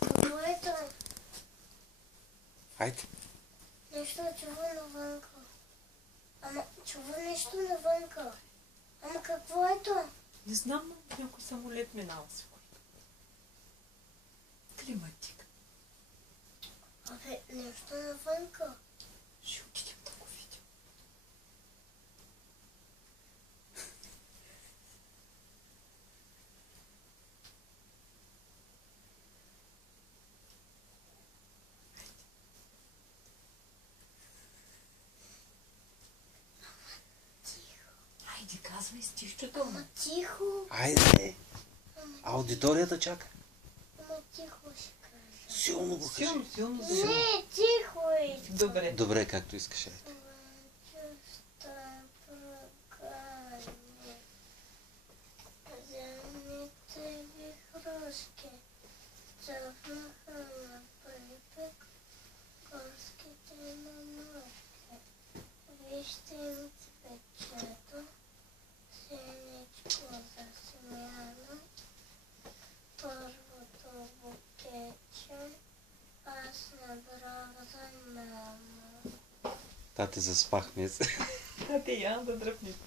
Какво е то? Хайде. Нещо чува навънка. Ама чува нещо навънка. Ама какво е то? Не знам, някой самолет минава сигурно. Климатик. Абе, нещо навънка. Ще отидем да го видим. Хайде, казвай стишчето. Ама тихо. Айде. Аудиторията чака. Ама тихо ще кажа. Силно го кажи. Силно. Не, тихо е. Добре. Добре, както искаш. Айде. Чувства прогани. Зелените вихрушки цъфнаха на припек горските мамурки. Вижте им цветчето, синичко засмяно. Първото букетче аз набрах за мама. Тате, заспахме се. Тате, я да дръпни в